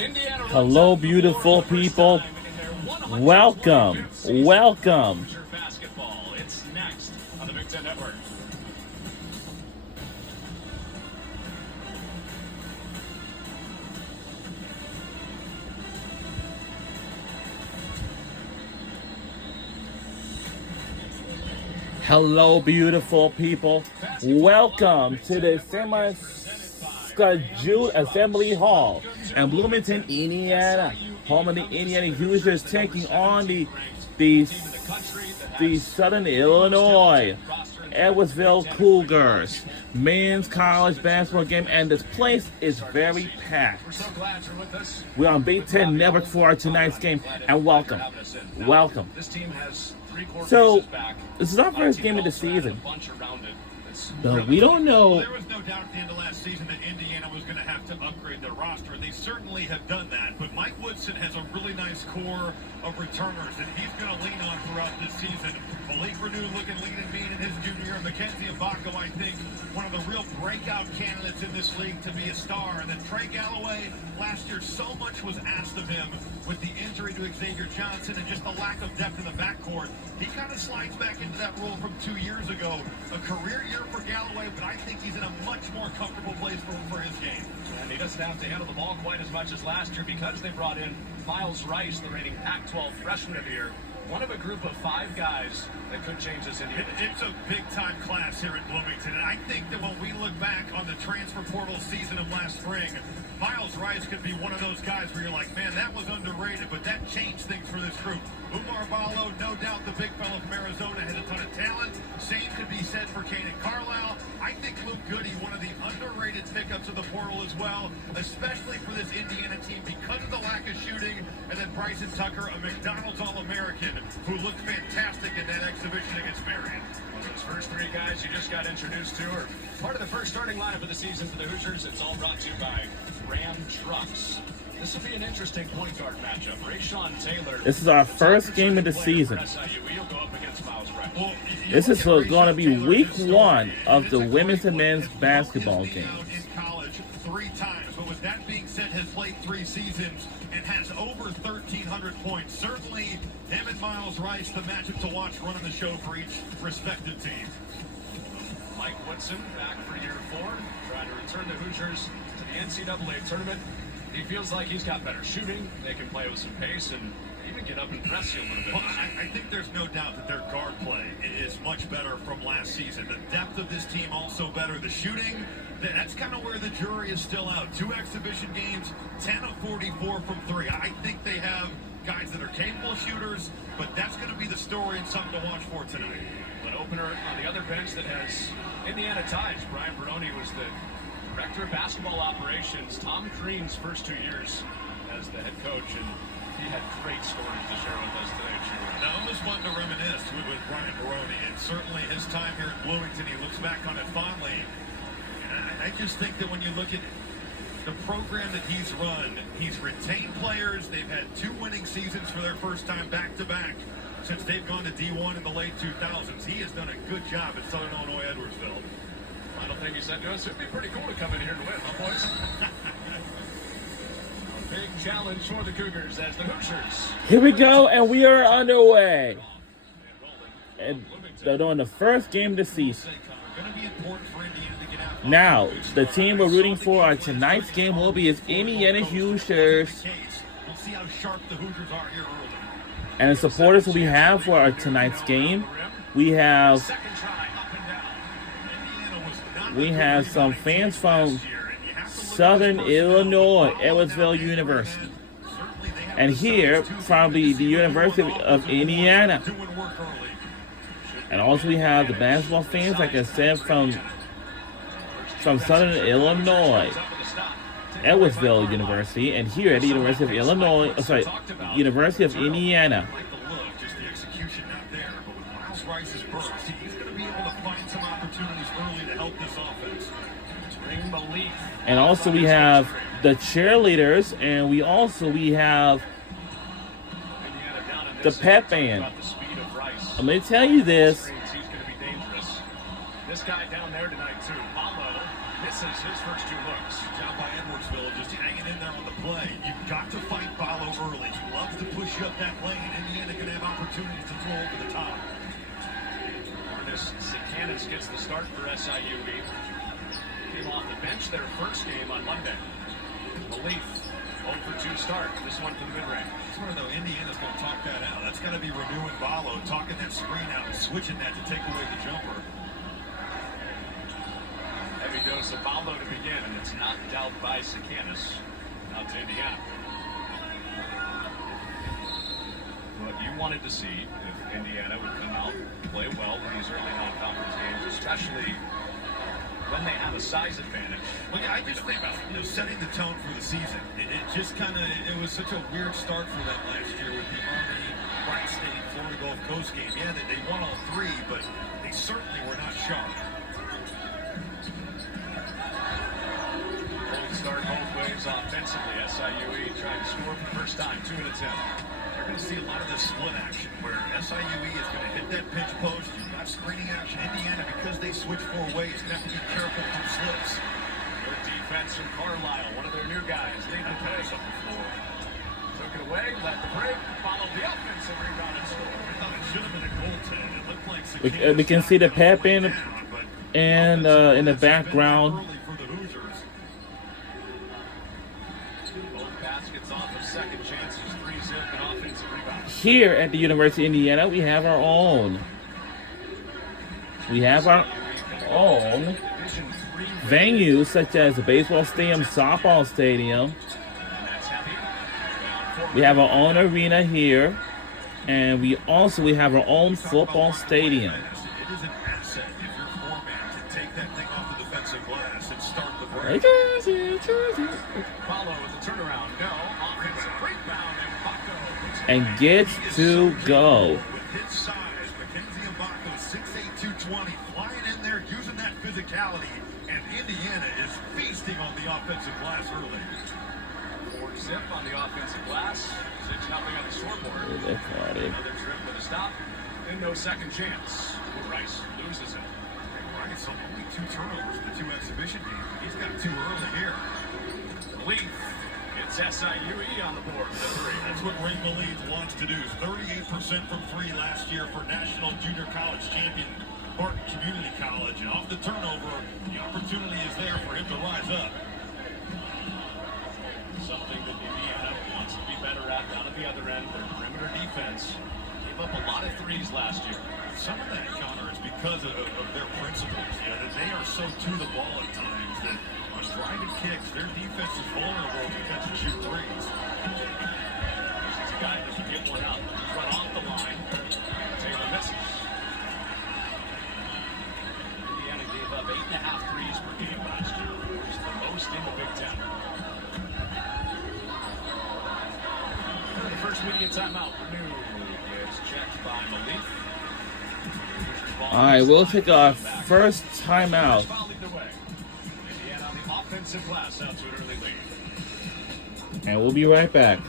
Hello, beautiful people. Welcome. Welcome. It's next on the Big Ten Network. Hello, beautiful people. Welcome to the semi-scheduled Assembly Hall in Bloomington, Indiana. Home of the Indiana Hoosiers taking on the Southern Illinois Edwardsville Cougars. Men's college basketball game, and this place is very packed. We're on Big Ten Network for our tonight's game, and welcome. Welcome. So, this is our first game of the season. But we don't know. There was no doubt at the end of last season that Indiana was going to have to upgrade their roster. They certainly have done that. But Mike Woodson has a really nice core of returners that he's going to lean on throughout this season. Malik Renew looking lean and mean in his junior year. Mackenzie Mbako, I think, one of the real breakout candidates in this league to be a star. And then Trey Galloway, last year so much was asked of him with the injury to Xavier Johnson and just the lack of depth in the backcourt. He kind of slides back into that role from 2 years ago. A career year for Galloway, but I think he's in a much more comfortable place for his game. And he doesn't have to handle the ball quite as much as last year because they brought in Miles Rice, the reigning Pac-12 freshman of the year. One of a group of 5 guys that could change this Indiana. It's a big-time class here in Bloomington, and I think that when we look back on the transfer portal season of last spring, Miles Rice could be one of those guys where you're like, man, that was underrated, but that changed things for this group. Umar Ballo, no doubt the big fella from Arizona, has a ton of talent. Same could be said for Kaden Carlisle. I think Luke Goody, one of the underrated pickups of the portal as well, especially for this Indiana team because of the lack of shooting. And then Bryson Tucker, a McDonald's All-American, who looked fantastic in that exhibition against Marion. Well, those first 3 guys you just got introduced to are part of the first starting lineup of the season for the Hoosiers. It's all brought to you by Ram Trucks. This will be an interesting point guard matchup. Rayshawn Taylor. This is our first game of the season. This is going to be week 1 of the women's and men's basketball game. In college 3 times, but with that being said, has played 3 seasons and has over 1,300 points. Certainly, him and Miles Rice, the matchup to watch running the show for each respective team. Mike Woodson back for year 4, trying to return the Hoosiers to the NCAA tournament. He feels like he's got better shooting. They can play with some pace and even get up and press you a little bit. Well, I think there's no doubt that their guard play is much better from last season. The depth of this team also better. The shooting, that's kind of where the jury is still out. 2 exhibition games, 10 of 44 from 3. I think they have guys that are capable shooters, but that's going to be the story and something to watch for tonight. An opener on the other bench that has Indiana ties. Brian Bernoni was the director of basketball operations. Tom Crean's first 2 years as the head coach, and he had great stories to share with us today. Now, it was fun to reminisce with Brian Bernoni, and certainly his time here in Bloomington, he looks back on it fondly. And I just think that when you look at the program that he's run, he's retained players. They've had 2 winning seasons for their first time back-to-back since they've gone to D1 in the late 2000s. He has done a good job at Southern Illinois Edwardsville. Final thing he said to us, it'd be pretty cool to come in here and win, huh, boys? A big challenge for the Cougars as the Hoosiers. Here we go, and we are underway. And they're on the first game of the season. Now, the team we're rooting for on tonight's game will be his Indiana Hoosiers. And the supporters we have for our tonight's game, we have some fans from Southern Illinois, Edwardsville University. And here from the University of Indiana. And also we have the basketball fans, like I said, from Southern Illinois, Edwardsville University, and here at the University of Illinois, University of Indiana. Just the execution not there, but with Miles Rice's burst, he's going to be able to find some opportunities early to help this offense. And also we have the cheerleaders, and we have the pep band. I'm going to tell you this. This guy down there tonight too, Paulo, misses his first 2 looks. Down by Edwardsville, just hanging in there on the play. You've got to fight Ballo early. He loves to push you up that lane. Indiana can have opportunities to throw over the top. Ernest Sikanis gets the start for SIU. Came off the bench their first game on Monday. Malik, 0 for 2 start. This one from the mid-range. I swear though, Indiana's going to talk that out. That's got to be renewing Ballo, talking that screen out and switching that to take away the jumper. Heavy dose of Ballo to begin, and it's knocked out by Sikanis. Now to Indiana. What you wanted to see if Indiana would come out and play well in these early non-conference games, especially when they have a size advantage. Well, yeah, I just think about setting the tone for the season. It just kind of, it was such a weird start for them last year with the Army, Wright State, Florida Gulf Coast game. Yeah, they won all 3, but they certainly were not sharp. Start both ways offensively. SIUE trying to score for the first time, 2 minutes in. You're going to see a lot of this split action where SIUE is going to hit that pitch post. You've got screening action. Indiana, because they switch 4 ways, going to have to be careful from slips. Good defense from Carlisle, one of their new guys, leading the pass up the floor. Took it away, let the break, followed the offensive rebound and score. I thought it should have been a goaltend. It looked like We can see the pep and in the background. For the Hoosiers. Second chances, 3-zip and offensive rebound. Here at the University of Indiana, we have our own. We have our own venues such as the baseball stadium, softball stadium. We have our own arena here, and we have our own football stadium. It is an asset if you're format to take that thing off the defensive glass and start the break. Follow with the turnaround. No. Offensive rebound and Baco. And gets to go. With his size, Mackenzie Mbako, 6'8", 220, flying in there, using that physicality, and Indiana is feasting on the offensive glass early. 4-zip on the offensive glass. 6-0 on the scoreboard. Another trip with a stop, and no second chance. Rice loses it. Rice only 2 turnovers in the 2 exhibition games. He's got 2 early here. Leaf. It's SIUE on the board with a 3. That's what Ray Malid wants to do. 38% from 3 last year for National Junior College champion Barton Community College. And off the turnover, the opportunity is there for him to rise up. Something that Indiana wants to be better at down at the other end. Their perimeter defense gave up a lot of 3s last year. Some of that, Connor, is because of their principles. That they are so to the ball at times that on driving kicks, their defense is vulnerable to catch and shoot 3s. This is a guy that can get one out. He's run off the line. Taylor misses. Indiana gave up 8.5 threes per game last year, which is the most in the Big Ten. The first media timeout for New is checked by Malik. All right, we'll take our first timeout. Indiana on the offensive glass out to an early lead. And we'll be right back.